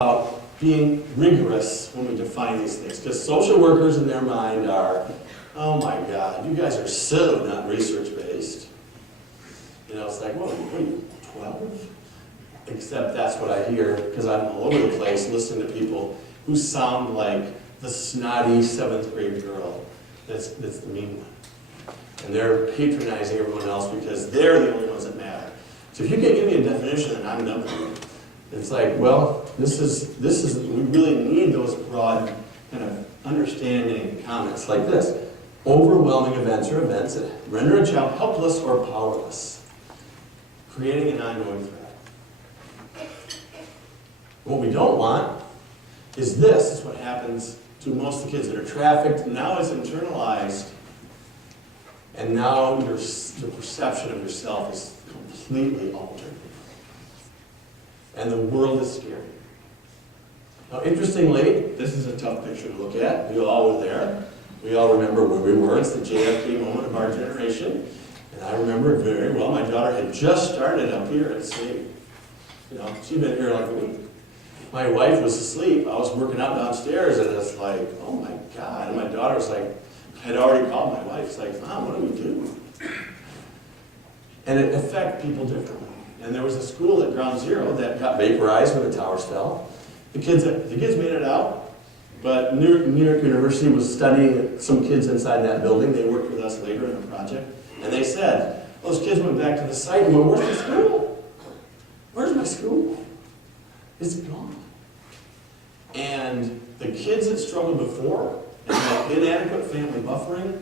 about being rigorous when we define these things, because social workers in their mind are, oh my God, you guys are so not research-based. You know, it's like, what are you, 12? Except that's what I hear, because I'm all over the place listening to people who sound like the snotty 7th grade girl that's the mean one. And they're patronizing everyone else because they're the only ones that matter. So if you can give me a definition, then I'm done with you. It's like, well, this is, we really need those broad kind of understanding comments like this. Overwhelming events or events that render a child helpless or powerless, creating an ongoing threat. What we don't want is this is what happens to most of the kids that are trafficked. Now it's internalized, and now your perception of yourself is completely altered. And the world is scary. Now, interestingly, this is a tough picture to look at. We all were there. We all remember where we were. It's the JFK moment of our generation. And I remember it very well. My daughter had just started up here at sea. You know, she'd been here like a week. My wife was asleep. I was working out downstairs, and it's like, oh my God. And my daughter was like, had already called my wife. It's like, Mom, what do we do? And it affects people differently. And there was a school at Ground Zero that got vaporized when the towers fell. The kids made it out, but New York University was studying some kids inside that building. They worked with us later in a project, and they said, those kids went back to the site and went, where's the school? Where's my school? It's gone. And the kids that struggled before and had inadequate family buffering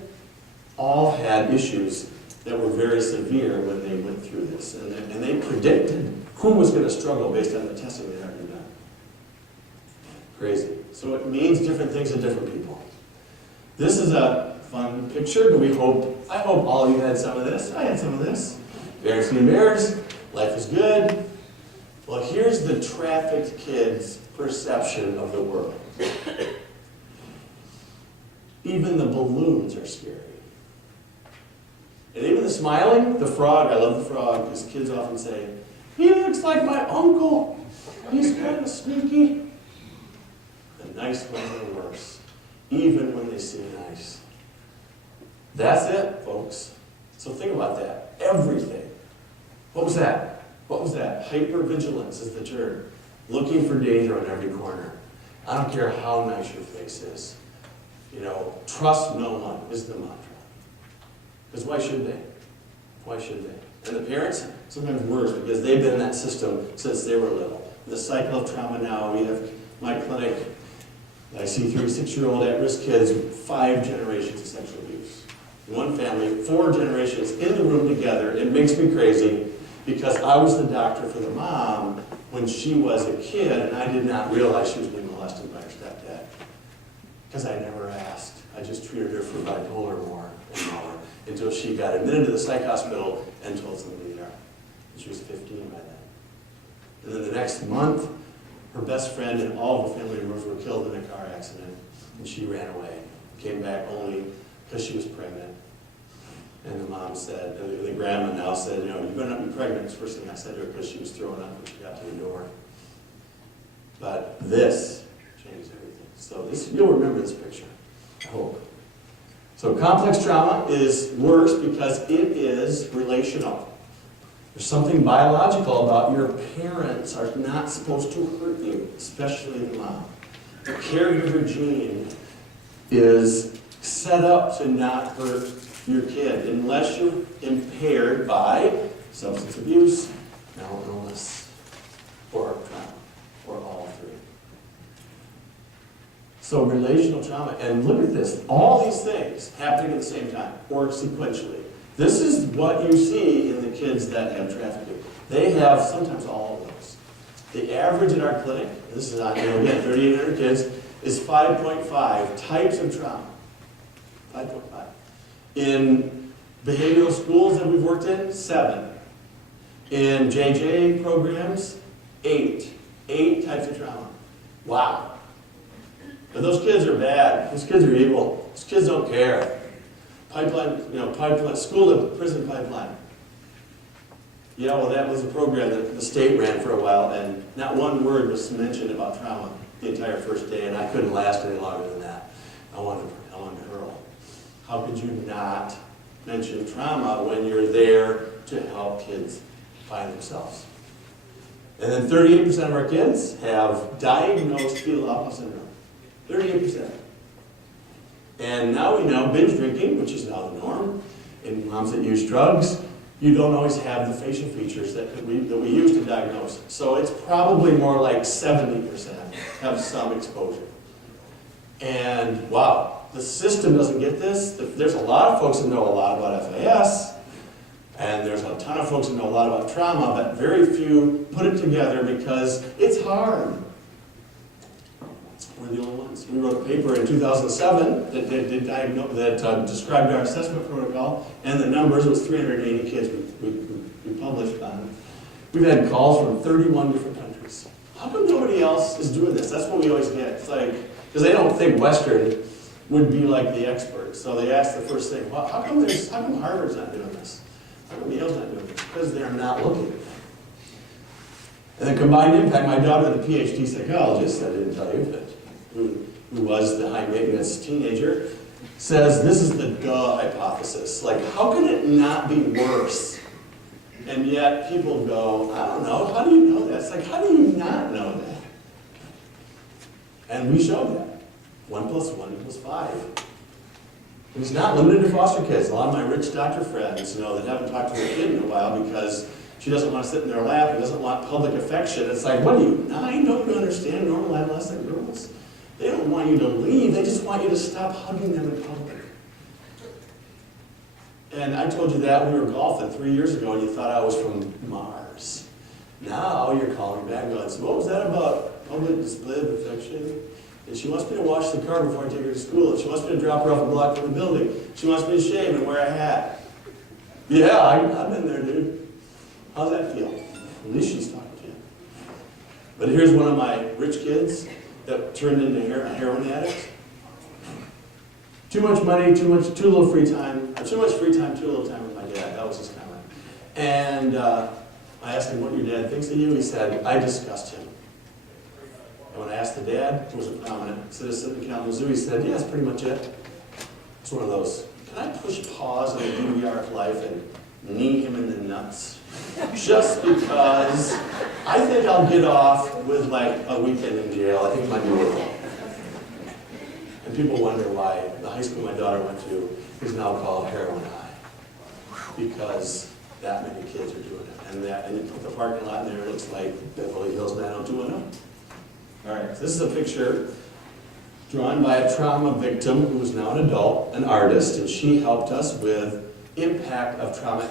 all had issues that were very severe when they went through this. And they predicted who was going to struggle based on the testing they had already done. Crazy. So it means different things to different people. This is a fun picture. I hope all of you had some of this. I had some of this. Bears and bears. Life is good. Well, here's the trafficked kid's perception of the world. Even the balloons are scary. And even the smiling, the frog, I love the frog, because kids often say, he looks like my uncle. He's kind of sneaky. The nice ones are worse, even when they seem nice. That's it, folks. So think about that. Everything. What was that? What was that? Hypervigilance is the term. Looking for danger on every corner. I don't care how nice your face is. You know, trust no one is the mantra. Because why should they? Why should they? And the parents, sometimes worse, because they've been in that system since they were little. The cycle of trauma now, we have my clinic, I see 3 6-year-old at-risk kids, 5 generations of sexual abuse. One family, 4 generations in the room together. It makes me crazy because I was the doctor for the mom when she was a kid, and I did not realize she was being molested by her stepdad. Because I never asked. I just treated her for bipolar more and more, until she got admitted to the psych hospital and told somebody there. And she was 15 by then. And then the next month, her best friend and all of her family members were killed in a car accident, and she ran away. Came back only because she was pregnant. And the mom said, the grandma now said, you know, you better not be pregnant. It's the first thing I said to her because she was throwing up when she got to the door. But this changed everything. So this, you'll remember this picture, I hope. So complex trauma is worse because it is relational. There's something biological about your parents are not supposed to hurt you, especially the mom. The caregiver gene is set up to not hurt your kid unless you're impaired by substance abuse, mental illness, or trauma, or all 3. So relational trauma, and look at this, all these things happening at the same time, or sequentially. This is what you see in the kids that have trafficking. They have sometimes all of those. The average in our clinic, this is on, again, 3,800 kids, is 5.5 types of trauma. 5.5. In behavioral schools that we've worked in, 7. In JJ programs, 8. 8 types of trauma. Wow. But those kids are bad. Those kids are evil. Those kids don't care. Pipeline, school to prison pipeline. Yeah, well, that was a program that the state ran for a while, and not one word was mentioned about trauma the entire first day, and I couldn't last any longer than that. I wanted to hurl. How could you not mention trauma when you're there to help kids find themselves? And then 38% of our kids have diagnosed fetal alcohol syndrome. 38%. And now we know binge drinking, which is now the norm, in moms that use drugs, you don't always have the facial features that we use to diagnose. So it's probably more like 70% have some exposure. And wow, the system doesn't get this. There's a lot of folks that know a lot about FAS, and there's a ton of folks that know a lot about trauma, but very few put it together because it's hard. We're the only ones. We wrote a paper in 2007 that described our assessment protocol, and the numbers, it was 380 kids we published on. We've had calls from 31 different countries. How come nobody else is doing this? That's what we always get. It's like, because they don't think Western would be like the experts. So they ask the first thing, well, how come Harvard's not doing this? How come Yale's not doing this? Because they're not looking. And the combined impact, my daughter, the PhD psychologist, I didn't tell you, but who was the high maintenance teenager, says this is the duh hypothesis. Like, how can it not be worse? And yet people go, I don't know, how do you know that? It's like, how do you not know that? And we showed that. 1 + 1 = 5. And it's not limited to foster kids. A lot of my rich doctor friends, that haven't talked to their kid in a while because she doesn't want to sit in their lap and doesn't want public affection. It's like, what are you, 9? Don't you understand normal adolescent girls? They don't want you to leave. They just want you to stop hugging them in public. And I told you that we were golfing 3 years ago and you thought I was from Mars. Now you're calling me back and going, so what was that about public display of affection? And she wants me to wash the car before I take her to school. And she wants me to drop her off a block from the building. She wants me to shave and wear a hat. Yeah, I've been there, dude. How's that feel? At least she's talking to you. But here's one of my rich kids that turned into a heroin addict. Too much money, too little free time. Too much free time, too little time with my dad. That was his comment. And I asked him what your dad thinks of you. He said, I disgust him. And when I asked the dad, who was a prominent citizen in Kalamazoo, he said, yeah, that's pretty much it. It's one of those, can I push pause on the DVR of life and knee him in the nuts? Just because I think I'll get off with like a weekend in jail. I think it might be worth it. And people wonder why the high school my daughter went to is now called Heroin High. Because that many kids are doing it. And you put the parking lot in there, it looks like Beverly Hills 90210. All right, so this is a picture drawn by a trauma victim who is now an adult, an artist, and she helped us with impact of trauma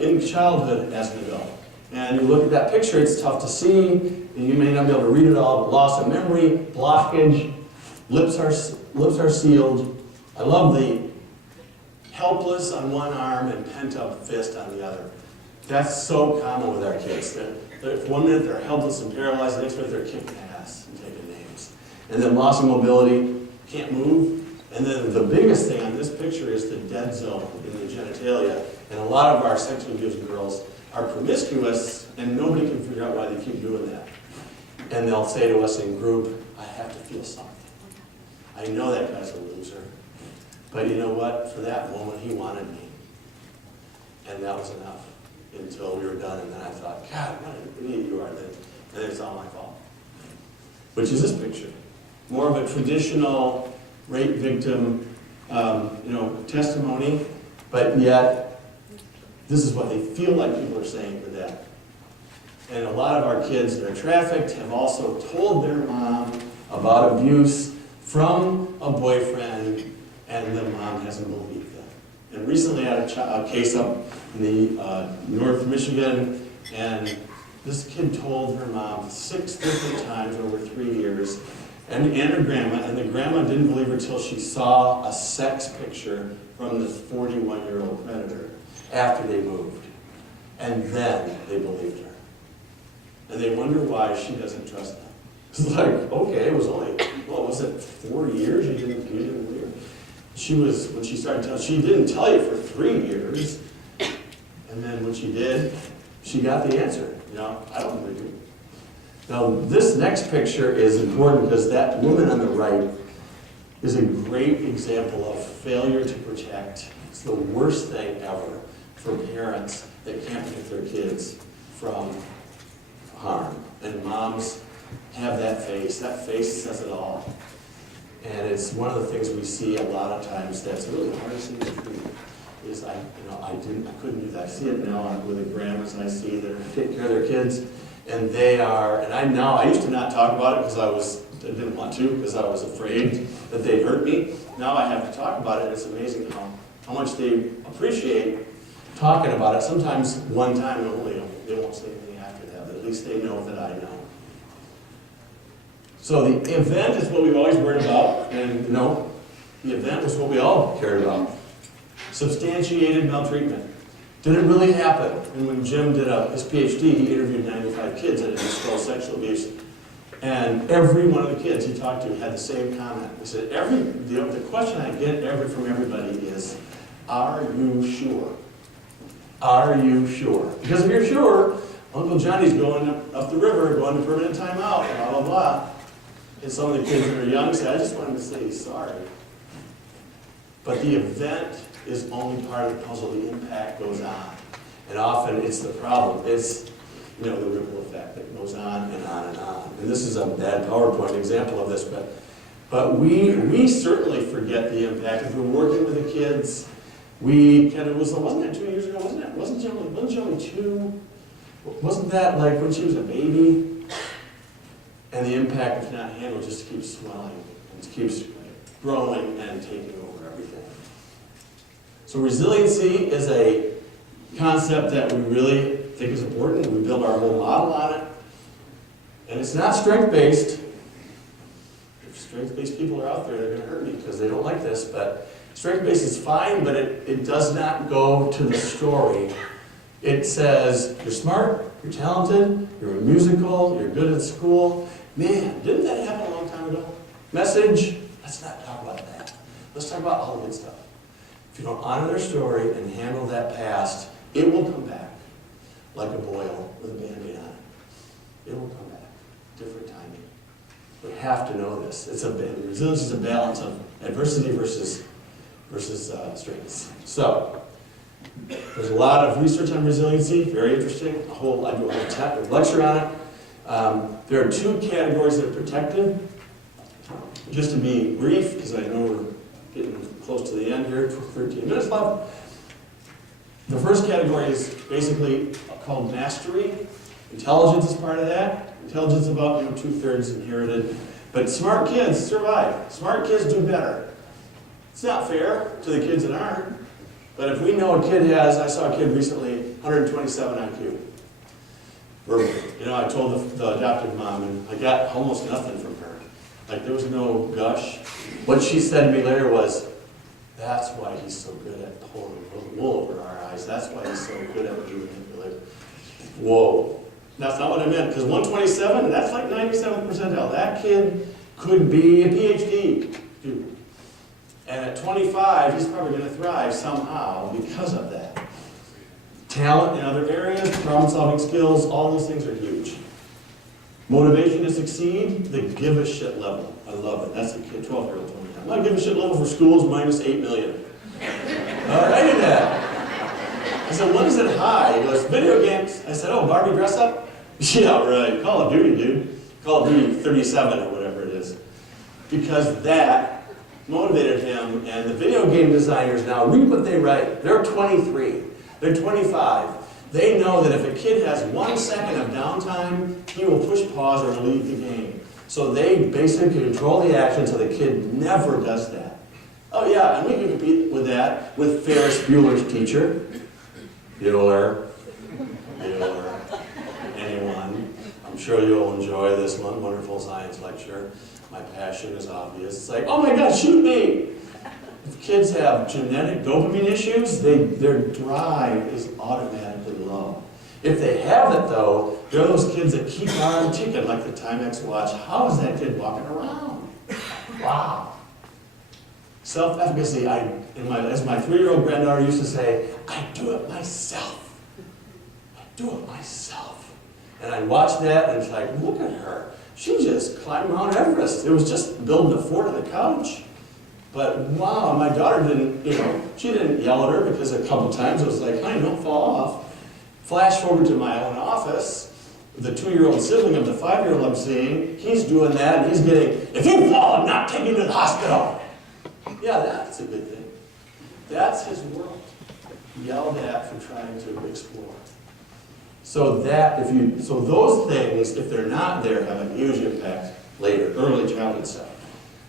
in childhood as an adult. And you look at that picture, it's tough to see, and you may not be able to read it all, but loss of memory, blockage, lips are sealed. I love the helpless on one arm and pent-up fist on the other. That's so common with our kids. One minute they're helpless and paralyzed, the next minute they're kicking ass and taking names. And then loss of mobility, can't move. And then the biggest thing on this picture is the dead zone in the genitalia. And a lot of our sexually abused girls are promiscuous, and nobody can figure out why they keep doing that. And they'll say to us in group, I have to feel something. I know that guy's a loser. But you know what? For that moment, he wanted me. And that was enough until we were done. And then I thought, God, what an idiot you are. And then it's all my fault. Which is this picture. More of a traditional rape victim, testimony, but yet this is what they feel like people are saying to them. And a lot of our kids that are trafficked have also told their mom about abuse from a boyfriend, and the mom hasn't believed them. And recently I had a case up in the North Michigan, and this kid told her mom 6 different times over 3 years, and her grandma, and the grandma didn't believe her till she saw a sex picture from this 41-year-old predator after they moved. And then they believed her. And they wonder why she doesn't trust them. It's like, okay, it was only, was it 4 years you didn't believe her? When she started telling, she didn't tell you for 3 years. And then when she did, she got the answer. I don't believe you. Now, this next picture is important because that woman on the right is a great example of failure to protect. It's the worst thing ever for parents that can't protect their kids from harm. And moms have that face. That face says it all. And it's one of the things we see a lot of times that's really the hardest thing to do. Is I couldn't do that. I see it now with the grandmas I see that are taking care of their kids, and they are. And I used to not talk about it because I didn't want to because I was afraid that they'd hurt me. Now I have to talk about it. It's amazing how much they appreciate talking about it. Sometimes one time only, they won't say anything after that, but at least they know that I know. So the event is what we've always worried about, and the event was what we all cared about. Substantiated maltreatment. Did it really happen? And when Jim did his PhD, he interviewed 95 kids that had disclosed sexual abuse. And every one of the kids he talked to had the same comment. He said, the question I get from everybody is, are you sure? Are you sure? Because if you're sure, Uncle Johnny's going up the river, going to permanent timeout, blah, blah, blah. And some of the kids that are young say, I just wanted to say sorry. But the event is only part of the puzzle. The impact goes on. And often it's the problem. It's, the ripple effect that goes on and on and on. And this is a bad PowerPoint example of this, but we certainly forget the impact. If we're working with the kids, wasn't that 2 years ago? Wasn't Joey 2? Wasn't that like when she was a baby? And the impact, if not handled, just keeps swelling and keeps growing and taking over everything. So resiliency is a concept that we really think is important. We build our whole model on it. And it's not strength-based. If strength-based people are out there, they're going to hurt me because they don't like this. But strength-based is fine, but it does not go to the story. It says, you're smart, you're talented, you're musical, you're good at school. Man, didn't that happen a long time ago? Message, let's not talk about that. Let's talk about all the good stuff. If you don't honor their story and handle that past, it will come back like a boil with a Band-Aid on it. It will come back. Different timing. We have to know this. Resilience is a balance of adversity versus strengths. So, there's a lot of research on resiliency, very interesting. I do a whole lecture on it. There are two categories that are protective. Just to be brief, because I know we're getting close to the end here, 13 minutes left. The first category is basically called mastery. Intelligence is part of that. Intelligence about 2/3 inherited. But smart kids survive. Smart kids do better. It's not fair to the kids that aren't. But if we know a kid I saw a kid recently, 127 IQ. I told the adopted mom, and I got almost nothing from her. Like, there was no gush. What she said to me later was, that's why he's so good at pulling wool over our eyes. That's why he's so good at being manipulative. Whoa. That's not what I meant, because 127, that's like 97th percentile. That kid could be a PhD student. And at 25, he's probably going to thrive somehow because of that. Talent in other areas, problem-solving skills, all those things are huge. Motivation to succeed, the give a shit level. I love it. That's a kid, 12-year-old told me that. My give a shit level for schools minus 8 million. I did that. I said, when is it high? He goes, video games. I said, oh, Barbie dress up? Yeah, right. Call of Duty, dude. Call of Duty 37 or whatever it is. Because that motivated him, and the video game designers now read what they write. They're 23. They're 25. They know that if a kid has 1 second of downtime, he will push pause or leave the game. So they basically control the action so the kid never does that. Oh yeah, and we can compete with that with Ferris Bueller's teacher. Bueller. Anyone. I'm sure you'll enjoy this one. Wonderful science lecture. My passion is obvious. It's like, oh my God, shoot me! If kids have genetic dopamine issues, their drive is automatically low. If they have it though, they're those kids that keep on ticking like the Timex watch. How is that kid walking around? Wow. Self-efficacy, as my 3-year-old granddaughter used to say, I do it myself. I do it myself. And I watched that, and it's like, look at her. She just climbed Mount Everest. It was just building a fort on the couch. But wow, my daughter didn't, she didn't yell at her because a couple times it was like, honey, don't fall off. Flash forward to my own office. The 2-year-old sibling of the 5-year-old I'm seeing, he's doing that, and he's getting, if you fall, I'm not taking you to the hospital. Yeah, that's a good thing. That's his world. Yelled at for trying to explore. So those things, if they're not there, have a huge impact later, early childhood stuff.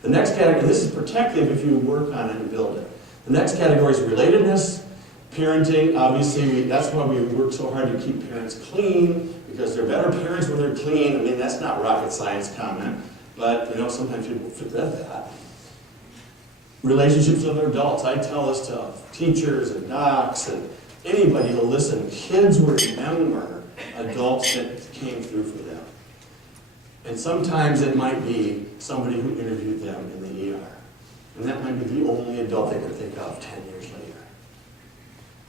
The next category, this is protective if you work on it and build it. The next category is relatedness, parenting. Obviously, that's why we work so hard to keep parents clean, because they're better parents when they're clean. I mean, that's not rocket science comment, but sometimes people forget that. Relationships with other adults. I tell this to teachers and docs and anybody who'll listen. Kids remember adults that came through for them. And sometimes it might be somebody who interviewed them in the ER. And that might be the only adult they can think of 10 years later.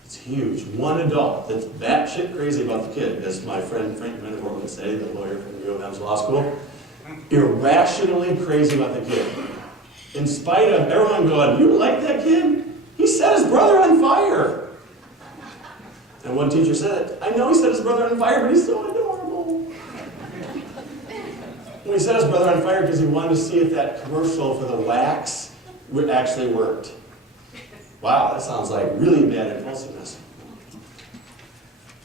It's huge. One adult that's batshit crazy about the kid, as my friend Frank Menafort would say, the lawyer from U of M's law school, irrationally crazy about the kid. In spite of everyone going, you like that kid? He set his brother on fire. And one teacher said, I know he set his brother on fire, but he's so adorable. Well, he set his brother on fire because he wanted to see if that commercial for the wax actually worked. Wow, that sounds like really bad impulsiveness.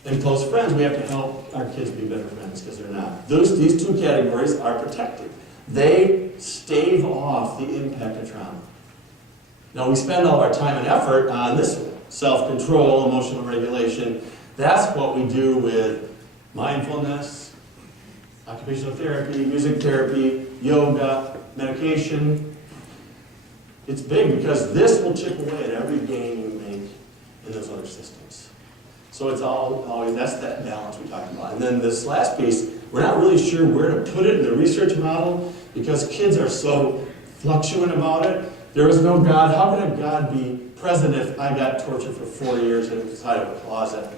And close friends, we have to help our kids be better friends because they're not. These two categories are protective. They stave off the impact of trauma. Now, we spend all our time and effort on this one, self-control, emotional regulation. That's what we do with mindfulness, occupational therapy, music therapy, yoga, medication. It's big because this will chip away at every gain you make in those other systems. So it's always, that's that balance we talked about. And then this last piece, we're not really sure where to put it in the research model because kids are so fluctuant about it. There is no God. How can a God be present if I got tortured for 4 years inside of a closet?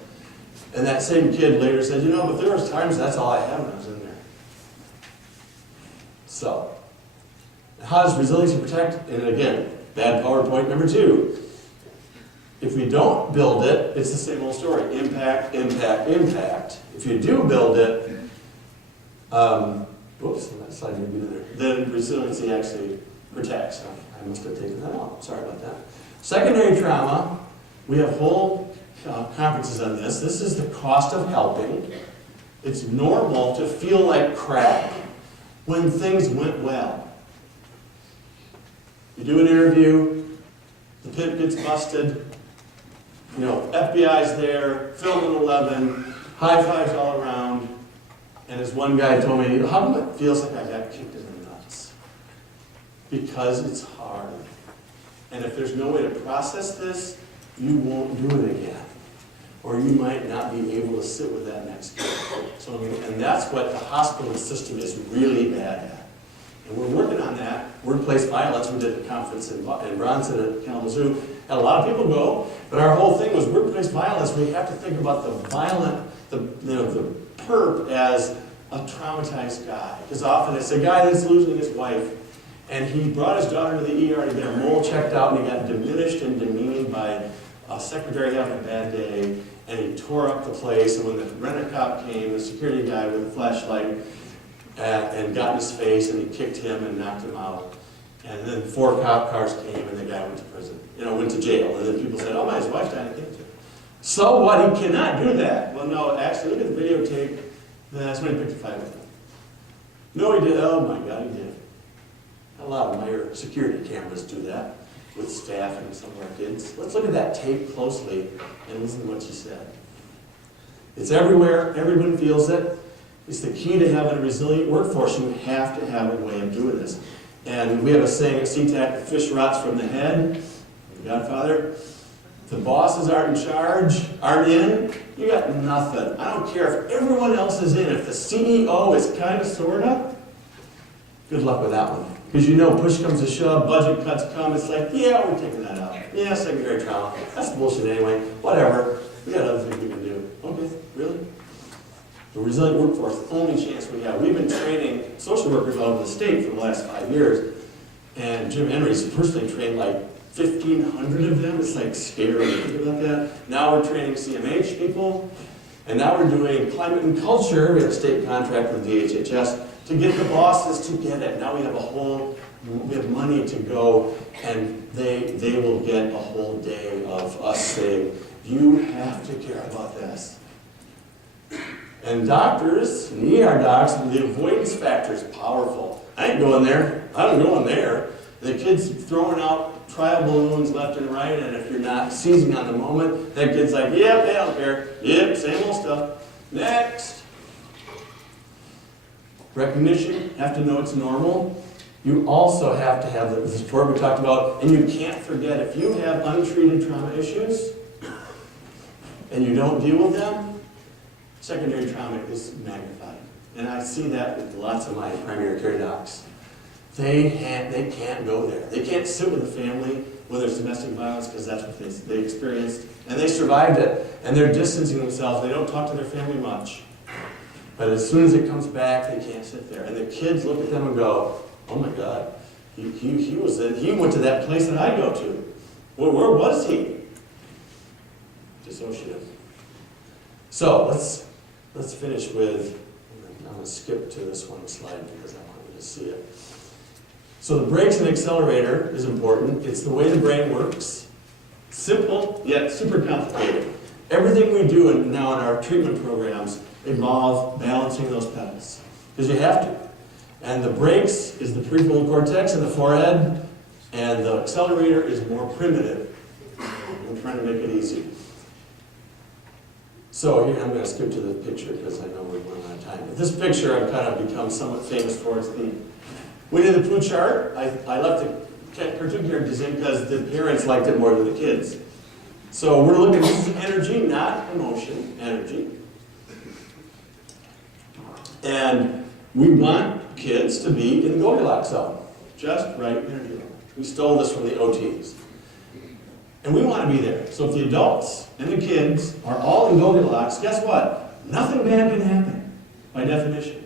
And that same kid later said, but there was times that's all I had when I was in there. So, how does resiliency protect? And again, bad PowerPoint number 2. If we don't build it, it's the same old story. Impact, impact, impact. If you do build it, whoops, that slide didn't get in there. Then resiliency actually protects. I must have taken that out. Sorry about that. Secondary trauma, we have whole conferences on this. This is the cost of helping. It's normal to feel like crap when things went well. You do an interview, the pit gets busted, FBI's there, film at 11, high fives all around, and as one guy told me, how come it feels like I got kicked in the nuts? Because it's hard. And if there's no way to process this, you won't do it again. Or you might not be able to sit with that next kid. And that's what the hospital system is really bad at. And we're working on that. Workplace violence, we did a conference in Bronson at Kalamazoo. Had a lot of people go, but our whole thing was workplace violence. We have to think about the violent, the perp as a traumatized guy. Because often it's a guy that's losing his wife, and he brought his daughter to the ER to get her mole checked out, and he got diminished and demeaned by a secretary having a bad day, and he tore up the place. And when the rent-a-cop came, the security guy with a flashlight, and got in his face, and he kicked him and knocked him out. And then 4 cop cars came, and the guy went to prison, went to jail. And then people said, oh, his wife died of cancer. So what? He cannot do that. Well, no, actually, look at the videotape. That's when he picked a fight with him. No, he did. Oh, my God, he did. A lot of my security cameras do that with staff and some of our kids. Let's look at that tape closely and listen to what she said. It's everywhere. Everyone feels it. It's the key to having a resilient workforce. You have to have a way of doing this. And we have a saying at CTAC, the fish rots from the head. The Godfather. The bosses aren't in charge, aren't in, you got nothing. I don't care if everyone else is in. If the CEO is kind of, sort of, good luck with that one. Because push comes to shove, budget cuts come, it's like, yeah, we're taking that out. Yeah, secondary trauma. That's bullshit anyway. Whatever. We got other things we can do. Okay, really? The resilient workforce, the only chance we have. We've been training social workers all over the state for the last 5 years, and Jim Henry's personally trained like 1,500 of them. It's like scary to think about that. Now we're training CMH people, and now we're doing climate and culture. We have a state contract with DHHS to get the bosses to get it. Now we have money to go, and they will get a whole day of us saying, you have to care about this. And doctors, and ER docs, the avoidance factor is powerful. I ain't going there. I don't go in there. The kid's throwing out trial balloons left and right, and if you're not seizing on the moment, that kid's like, yep, they don't care. Yep, same old stuff. Next. Recognition, have to know it's normal. You also have to have the support we talked about, and you can't forget, if you have untreated trauma issues, and you don't deal with them, secondary trauma is magnified. And I see that with lots of my primary care docs. They can't go there. They can't sit with a family where there's domestic violence because that's what they experienced. And they survived it. And they're distancing themselves. They don't talk to their family much. But as soon as it comes back, they can't sit there. And the kids look at them and go, oh my God, he went to that place that I go to. Where was he? Dissociative. So let's finish with, I'm going to skip to this one slide because I want you to see it. So the brakes and accelerator is important. It's the way the brain works. Simple, yet super complicated. Everything we do now in our treatment programs involve balancing those pedals, because you have to. And the brakes is the prefrontal cortex and the forehead, and the accelerator is more primitive. I'm trying to make it easy. So here, I'm going to skip to the picture because I know we're running out of time. But this picture I've kind of become somewhat famous for. It's the Winnie the Pooh chart. I left the cartoon characters in because the parents liked it more than the kids. So we're looking, this is energy, not emotion, energy. And we want kids to be in the Goldilocks zone, just right energy level. We stole this from the OTs. And we want to be there. So if the adults and the kids are all in Goldilocks, guess what? Nothing bad can happen, by definition.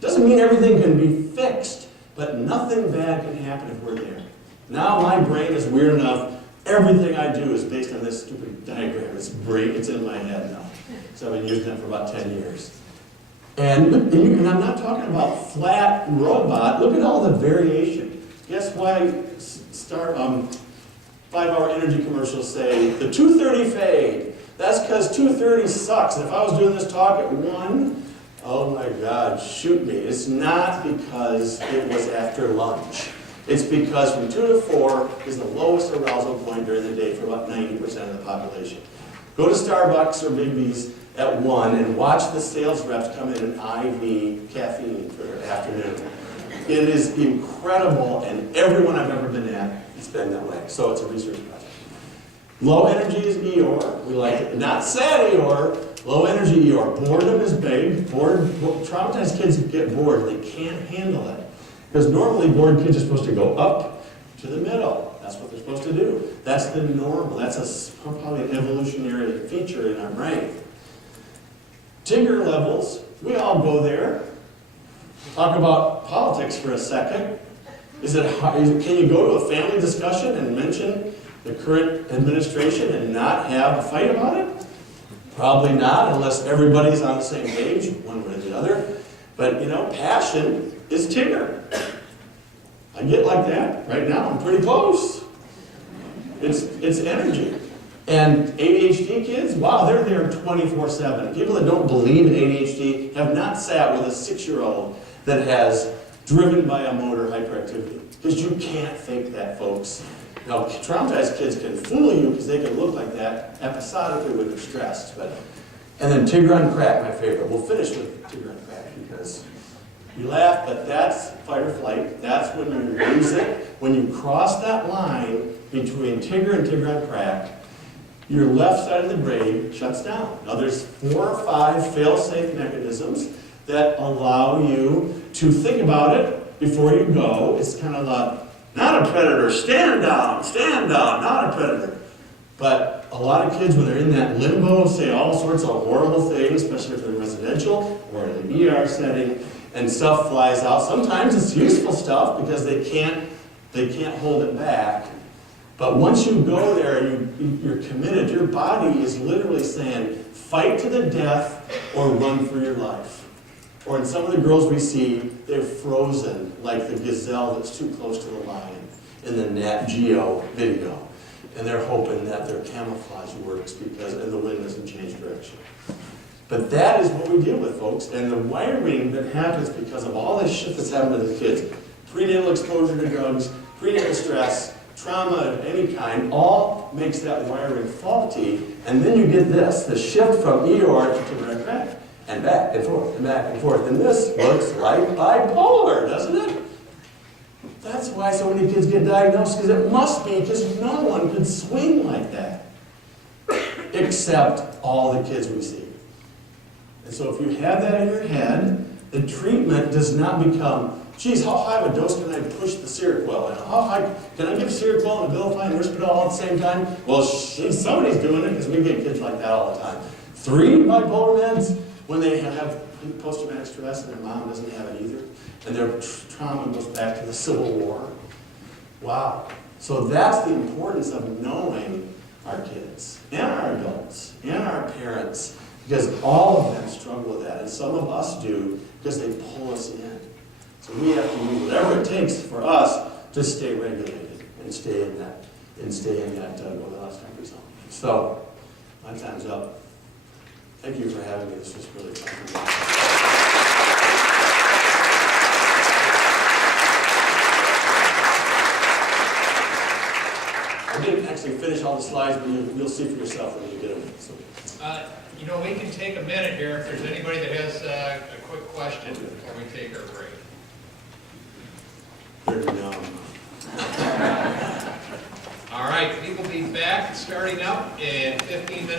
Doesn't mean everything can be fixed, but nothing bad can happen if we're there. Now my brain is weird enough, everything I do is based on this stupid diagram. It's in my head now. So I've been using it for about 10 years. And I'm not talking about flat robot. Look at all the variation. Guess why 5-hour energy commercials say, the 2:30 fade. That's because 2:30 sucks. And if I was doing this talk at 1, oh my God, shoot me. It's not because it was after lunch. It's because from 2 to 4 is the lowest arousal point during the day for about 90% of the population. Go to Starbucks or Big B's at 1 and watch the sales reps come in and IV caffeine for their afternoon. It is incredible, and everyone I've ever been at, it's been that way. So it's a research project. Low energy is Eeyore. We like it. Not sad Eeyore, low energy Eeyore. Boredom is big. Traumatized kids get bored. They can't handle it. Because normally bored kids are supposed to go up to the middle. That's what they're supposed to do. That's the normal. That's probably an evolutionary feature in our brain. Tigger levels, we all go there. Talk about politics for a second. Can you go to a family discussion and mention the current administration and not have a fight about it? Probably not, unless everybody's on the same page, one way or the other. But, passion is Tigger. I get like that right now. I'm pretty close. It's energy. And ADHD kids, wow, they're there 24/7. People that don't believe in ADHD have not sat with a 6-year-old that has driven by a motor hyperactivity. Because you can't fake that, folks. Now, traumatized kids can fool you because they can look like that episodically when they're stressed. And then Tigger on crack, my favorite. We'll finish with Tigger on crack because you laugh, but that's fight or flight. That's when you lose it. When you cross that line between Tigger and Tigger on crack, your left side of the brain shuts down. Now there's 4 or 5 fail-safe mechanisms that allow you to think about it before you go. It's kind of not a predator, stand down, not a predator. But a lot of kids, when they're in that limbo, say all sorts of horrible things, especially if they're residential or in an ER setting, and stuff flies out. Sometimes it's useful stuff because they can't hold it back. But once you go there and you're committed, your body is literally saying, fight to the death or run for your life. Or in some of the girls we see, they're frozen like the gazelle that's too close to the lion in the Nat Geo video. And they're hoping that their camouflage works because and the wind doesn't change direction. But that is what we deal with, folks. And the wiring that happens because of all this shit that's happened to the kids, prenatal exposure to drugs, prenatal stress, trauma of any kind, all makes that wiring faulty. And then you get this, the shift from ER to back and back and forth and back and forth. And this looks like bipolar, doesn't it? That's why so many kids get diagnosed, because it must be, because no one could swing like that, except all the kids we see. And so if you have that in your head, the treatment does not become, geez, how high of a dose can I push the Seroquel in? How high, can I give Seroquel and Abilify and Risperdal all at the same time? Well, somebody's doing it, because we get kids like that all the time. 3 bipolar meds when they have post-traumatic stress and their mom doesn't have it either. And their trauma goes back to the Civil War. Wow. So that's the importance of knowing our kids and our adults and our parents, because all of them struggle with that. And some of us do because they pull us in. So we have to do whatever it takes for us to stay regulated and stay in that Goldilocks comfort zone. So my time's up. Thank you for having me. This was really fun. I didn't actually finish all the slides, but you'll see for yourself when you get them. So. You know, we can take a minute here if there's anybody that has a quick question before we take our break. All right, we will be back starting up in 15 minutes.